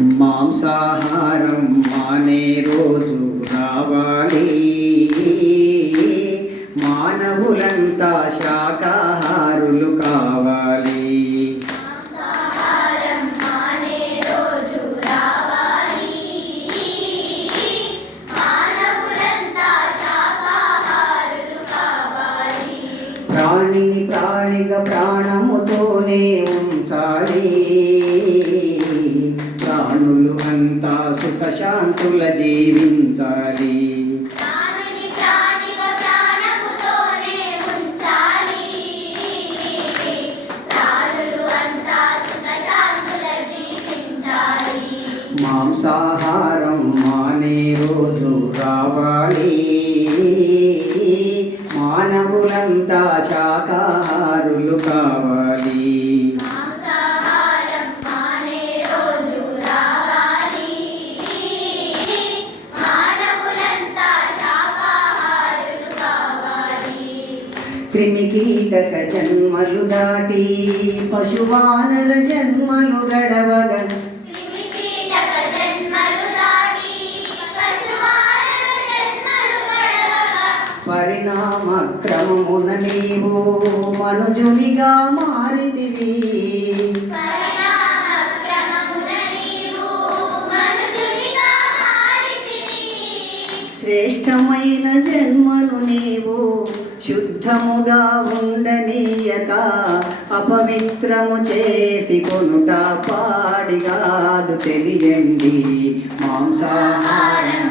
మాంసాహారం మానే రోజు రావాలి, మానవులంతా శాకాహారులు కావాలి. మాంసాహారం మానే రోజు రావాలి, మానవులంతా శాకాహారులు కావాలి. ప్రాణిని ప్రాణిగా ప్రాణముతోనే ఉంచాలి, ప్రాణులు అంతా సుఖశాంతుల జీవించాలి. ప్రాణిని ప్రాణిగా ప్రాణముతోనే ఉంచాలి, ప్రాణులు అంతా సుఖశాంతుల జీవించాలి. మాంసాహారం మానే రోజు రావాలి, మానవులంతా శాకాహారులు కావాలి. మాంసాహారం మానే రోజు రావాలి, మానవులంతా శాకాహారులు కావాలి. క్రిమికీటక జన్మలు దాటి పశువానర జన్మలు గడవగా, క్రిమికీటక జన్మలు దాటి పశువానర జన్మలు గడవగా, పరిణామ క్రమమున నీవు మనుజునిగా మారితివి. పరిణామ క్రమమున నీవు మనుజునిగా మారితివి. శ్రేష్టమైన జన్మను నీవు శుద్ధముగా ఉండనీయక అపవిత్రము చేసి కొనుట పాడిగాదు తెలియండి. మాంసాహారం